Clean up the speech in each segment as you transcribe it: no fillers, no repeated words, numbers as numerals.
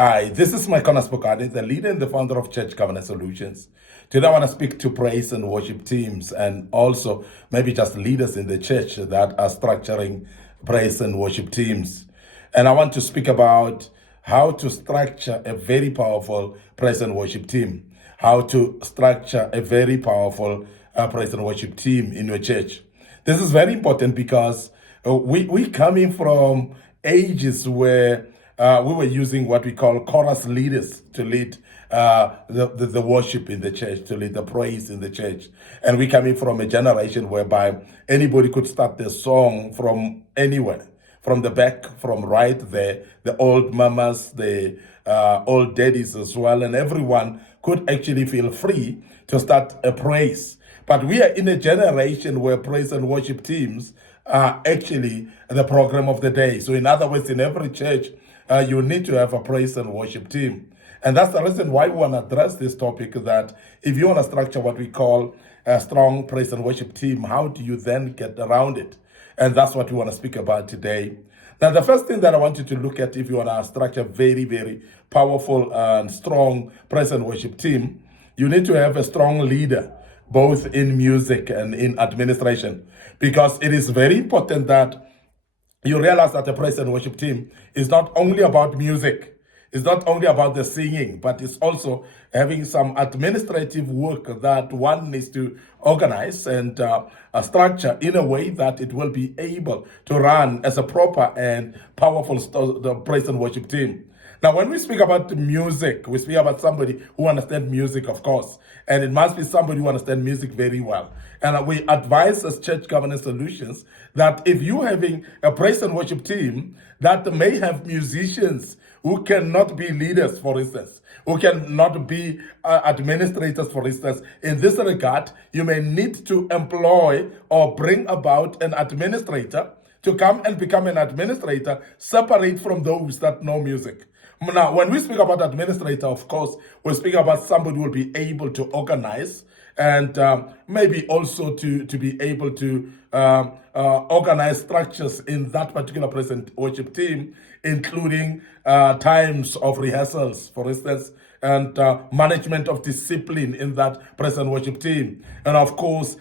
Hi, this is Micornus, the leader and the founder of Church Governance Solutions. Today I want to speak to praise and worship teams and also maybe just leaders in the church that are structuring praise and worship teams. And I want to speak about how to structure a very powerful praise and worship team, how to structure a very powerful praise and worship team in your church. This is very important because we coming from ages where we were using what we call chorus leaders to lead the worship in the church, to lead the praise in the church. And we coming from a generation whereby anybody could start the song from anywhere, from the back, from right there, the old mamas, the old daddies as well, and everyone could actually feel free to start a praise. But we are in a generation where praise and worship teams are actually the program of the day. So in other words, in every church, you need to have a praise and worship team. And that's the reason why we want to address this topic, that if you want to structure what we call a strong praise and worship team, how do you then get around it? And that's what we want to speak about today. Now, the first thing that I want you to look at, if you want to structure a very, very powerful and strong praise and worship team, you need to have a strong leader, both in music and in administration, because it is very important that you realize that the praise and worship team is not only about music, it's not only about the singing, but it's also having some administrative work that one needs to organize and structure in a way that it will be able to run as a proper and powerful the praise and worship team. Now, when we speak about music, we speak about somebody who understands music, of course, and it must be somebody who understands music very well. And we advise as Church Governance Solutions that if you're having a praise and worship team that may have musicians who cannot be leaders, for instance, who cannot be administrators, for instance, in this regard, you may need to employ or bring about an administrator to come and become an administrator, separate from those that know music. Now, when we speak about administrator, of course, we speak about somebody who will be able to organize and maybe also to be able to organize structures in that particular praise and worship team, including times of rehearsals, for instance, and management of discipline in that praise and worship team. And of course,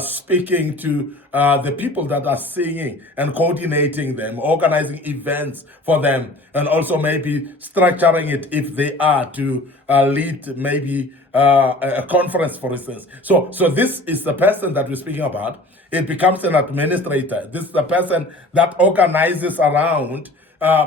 speaking to the people that are singing and coordinating them, organizing events for them, and also maybe structuring it if they are to lead maybe a conference, for instance. So this is the person that we're speaking about. It becomes an administrator. This is the person that organizes around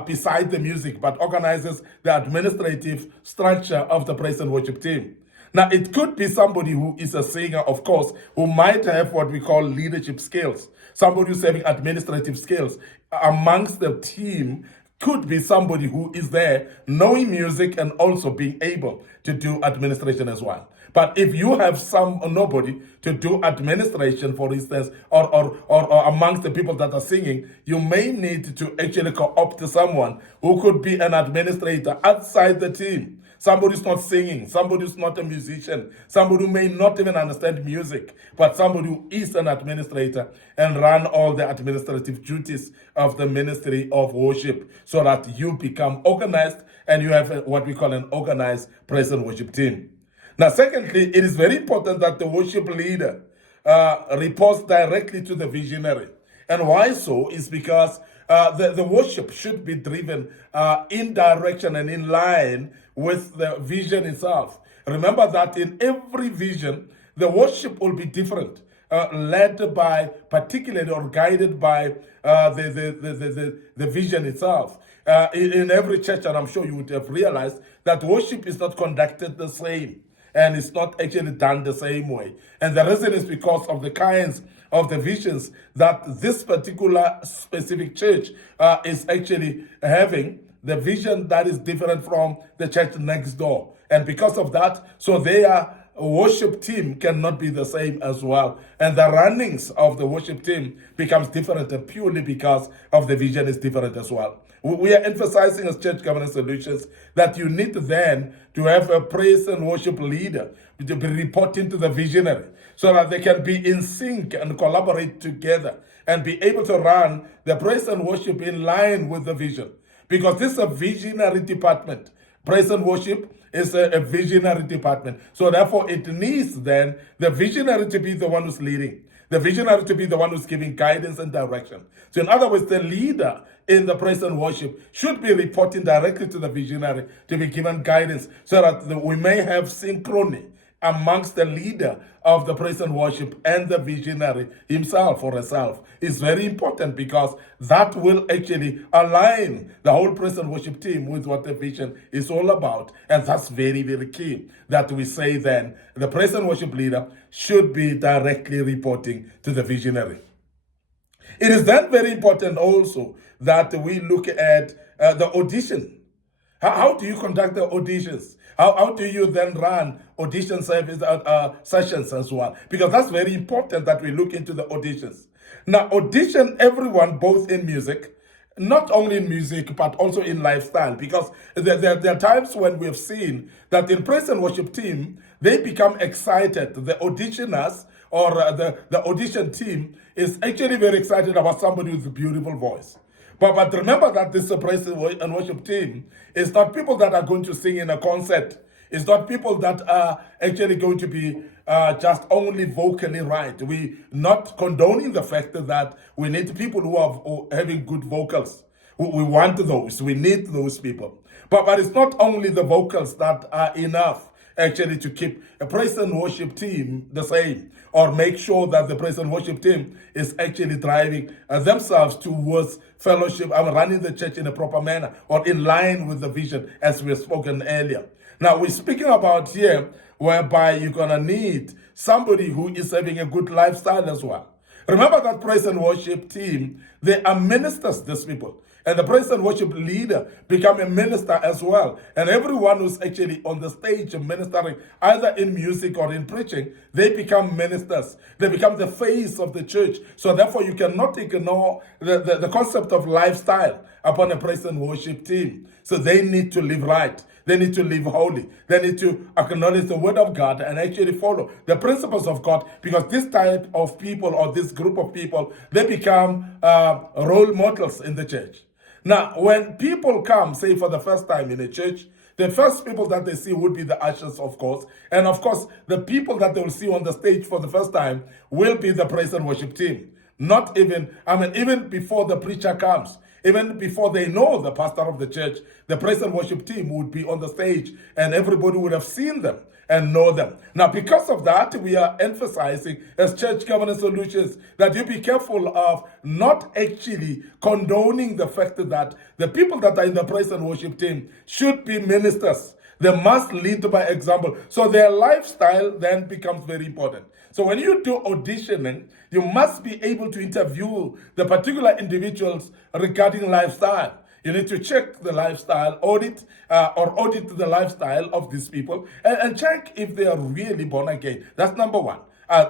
beside the music, but organizes the administrative structure of the praise and worship team. Now, it could be somebody who is a singer, of course, who might have what we call leadership skills. Somebody who's having administrative skills. Amongst the team could be somebody who is there knowing music and also being able to do administration as well. But if you have nobody to do administration, for instance, or amongst the people that are singing, you may need to actually co-opt someone who could be an administrator outside the team. Somebody who's not singing, somebody who's not a musician, somebody who may not even understand music, but somebody who is an administrator and run all the administrative duties of the ministry of worship, so that you become organized and you have what we call an organized praise and worship team. Now, secondly, it is very important that the worship leader reports directly to the visionary. And why so is because the worship should be driven in direction and in line with the vision itself. Remember that in every vision, the worship will be different, led by, particularly or guided by the vision itself. In every church, and I'm sure you would have realized that worship is not conducted the same. And it's not actually done the same way. And the reason is because of the kinds of the visions that this particular specific church is actually having, the vision that is different from the church next door. And because of that, so their worship team cannot be the same as well. And the runnings of the worship team becomes different purely because of the vision is different as well. We are emphasizing as Church Governance Solutions that you need then to have a praise and worship leader to be reporting to the visionary so that they can be in sync and collaborate together and be able to run the praise and worship in line with the vision. Because this is a visionary department. Praise and worship is a visionary department. So therefore, it needs then the visionary to be the one who's leading. The visionary to be the one who's giving guidance and direction. So in other words, the leader in the praise and worship should be reporting directly to the visionary to be given guidance so that we may have synchrony amongst the leader of the praise and worship and the visionary himself or herself. Is very important because that will actually align the whole praise and worship team with what the vision is all about. And that's very, very key that we say then the praise and worship leader should be directly reporting to the visionary. It is then very important also that we look at the audition. How do you conduct the auditions? How do you then run audition service sessions as well? Because that's very important that we look into the auditions. Now, audition everyone, both in music, not only in music, but also in lifestyle. Because there are times when we have seen that in praise and worship team, they become excited. The auditioners or the audition team is actually very excited about somebody with a beautiful voice. But remember that this praise and worship team is not people that are going to sing in a concert. It's not people that are actually going to be just only vocally right. We're not condoning the fact that we need people who are having good vocals. We want those. We need those people. But it's not only the vocals that are enough actually to keep a praise and worship team the same, or make sure that the praise and worship team is actually driving themselves towards fellowship and running the church in a proper manner or in line with the vision as we have spoken earlier. Now we're speaking about here whereby you're going to need somebody who is having a good lifestyle as well. Remember that praise and worship team, they are ministers, these people. And the praise and worship leader become a minister as well. And everyone who's actually on the stage ministering, either in music or in preaching, they become ministers. They become the face of the church. So therefore, you cannot ignore the concept of lifestyle upon a praise and worship team. So they need to live right. They need to live holy. They need to acknowledge the word of God and actually follow the principles of God, because this type of people or this group of people, they become role models in the church. Now, when people come, say for the first time in a church, the first people that they see would be the ushers, of course. And of course, the people that they will see on the stage for the first time will be the praise and worship team. Not even, even before the preacher comes, even before they know the pastor of the church, the praise and worship team would be on the stage and everybody would have seen them and know them. Now, because of that, we are emphasizing as Church Governance Solutions that you be careful of not actually condoning the fact that the people that are in the praise and worship team should be ministers. They must lead by example. So their lifestyle then becomes very important. So when you do auditioning, you must be able to interview the particular individuals regarding lifestyle. You need to check the lifestyle, audit the lifestyle of these people and check if they are really born again. That's number one.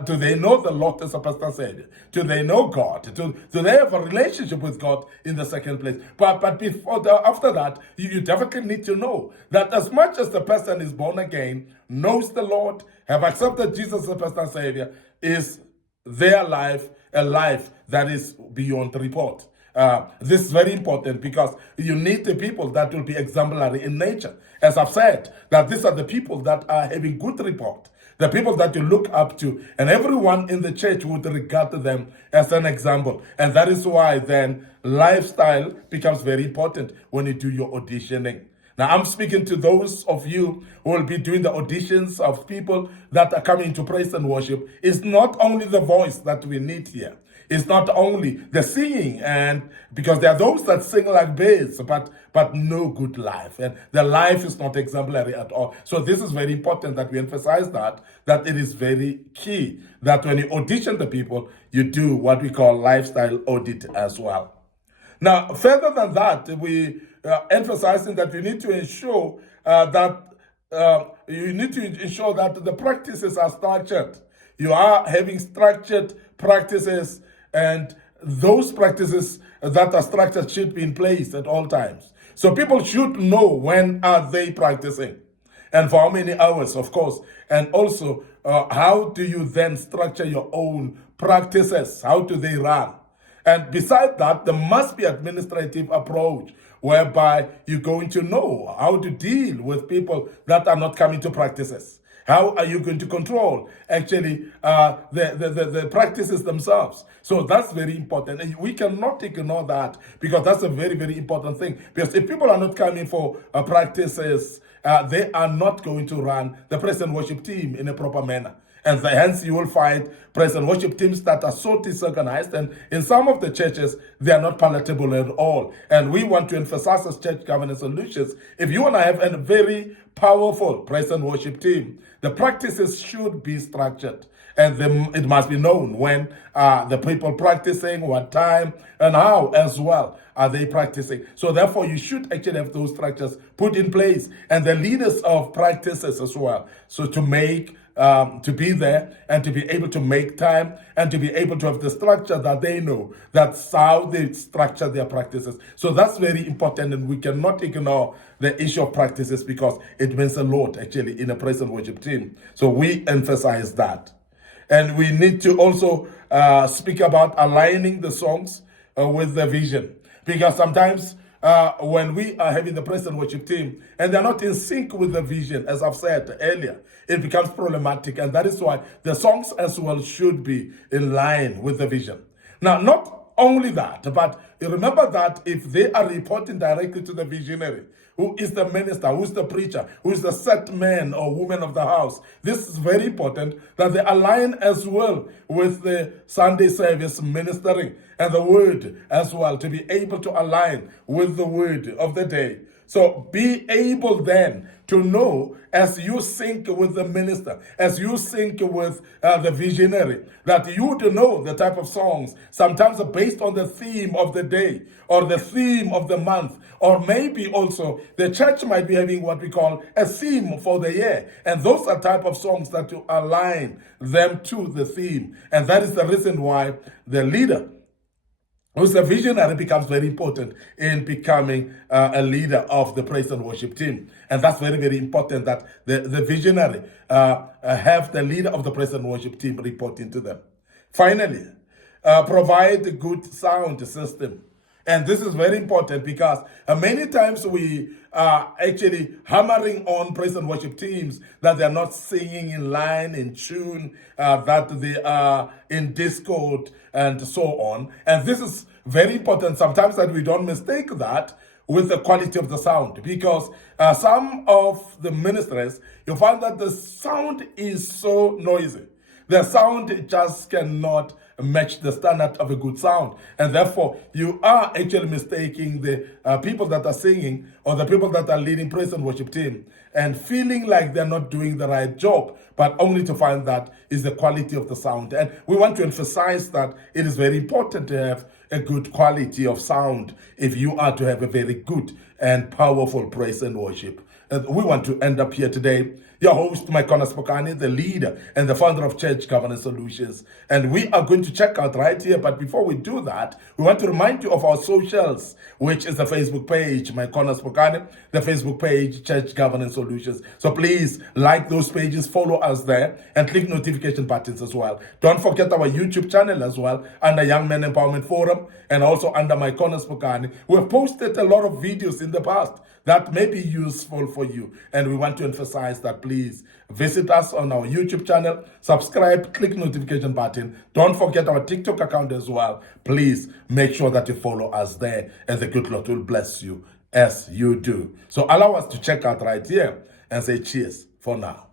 Do they know the Lord as a pastor said? Do they know God? Do they have a relationship with God in the second place? But after that, you definitely need to know that as much as the person is born again, knows the Lord, have accepted Jesus as pastor and Savior, is their life a life that is beyond report. This is very important because you need the people that will be exemplary in nature. As I've said, that these are the people that are having good report, the people that you look up to, and everyone in the church would regard them as an example. And that is why then lifestyle becomes very important when you do your auditioning. Now, I'm speaking to those of you who will be doing the auditions of people that are coming to praise and worship. It's not only the voice that we need here. It's not only the singing, and because there are those that sing like birds, but no good life, and the life is not exemplary at all. So this is very important that we emphasize that it is very key that when you audition the people, you do what we call lifestyle audit as well. Now, further than that, we emphasizing that you need to ensure that the practices are structured. You are having structured practices, and those practices that are structured should be in place at all times. So people should know when are they practicing and for how many hours, of course. And also, how do you then structure your own practices? How do they run? And beside that, there must be administrative approach whereby you're going to know how to deal with people that are not coming to practices. How are you going to control actually the practices themselves? So that's very important. And we cannot ignore that, because that's a very, very important thing. Because if people are not coming for practices, they are not going to run the praise and worship team in a proper manner. And hence you will find praise and worship teams that are so disorganized, and in some of the churches, they are not palatable at all. And we want to emphasize as Church Governance Solutions, if you want to have a very powerful praise and worship team, the practices should be structured. And it must be known when the people practicing, what time, and how as well are they practicing. So therefore, you should actually have those structures put in place, and the leaders of practices as well. So to make to be there and to be able to make time and to be able to have the structure that they know. That's how they structure their practices. So that's very important, and we cannot ignore the issue of practices, because it means a lot actually in a praise and worship team. So we emphasize that. And we need to also speak about aligning the songs with the vision, because sometimes when we are having the praise and worship team and they're not in sync with the vision, as I've said earlier, it becomes problematic. And that is why the songs as well should be in line with the vision. Now, not only that, but remember that if they are reporting directly to the visionary, who is the minister, who is the preacher, who is the set man or woman of the house, this is very important that they align as well with the Sunday service ministering and the word as well, to be able to align with the word of the day. So be able then to know, as you sync with the minister, as you sync with the visionary, that you would know the type of songs, sometimes based on the theme of the day or the theme of the month, or maybe also the church might be having what we call a theme for the year. And those are type of songs that you align them to the theme. And that is the reason why the leader, who's a visionary, becomes very important in becoming a leader of the praise and worship team. And that's very, very important that the visionary have the leader of the praise and worship team reporting to them. Finally, provide a good sound system. And this is very important, because many times we are actually hammering on praise and worship teams that they're not singing in line, in tune, that they are in discord and so on. And this is very important sometimes, that we don't mistake that with the quality of the sound, because some of the ministers, you find that the sound is so noisy. The sound just cannot match the standard of a good sound. And therefore, you are actually mistaking the people that are singing or the people that are leading praise and worship team, and feeling like they're not doing the right job, but only to find that is the quality of the sound. And we want to emphasize that it is very important to have a good quality of sound if you are to have a very good and powerful praise and worship. And we want to end up here today. Your host, Micornus, Phokane, the leader and the founder of Church Governance Solutions. And we are going to check out right here. But before we do that, we want to remind you of our socials, which is the Facebook page, Micornus, Phokane, the Facebook page, Church Governance Solutions. So please like those pages, follow us there, and click notification buttons as well. Don't forget our YouTube channel as well, under Young Men Empowerment Forum, and also under Micornus, Phokane. We have posted a lot of videos in the past that may be useful for you. And we want to emphasize that please visit us on our YouTube channel, subscribe, click notification button. Don't forget our TikTok account as well. Please make sure that you follow us there, and the good Lord will bless you as you do. So allow us to check out right here and say cheers for now.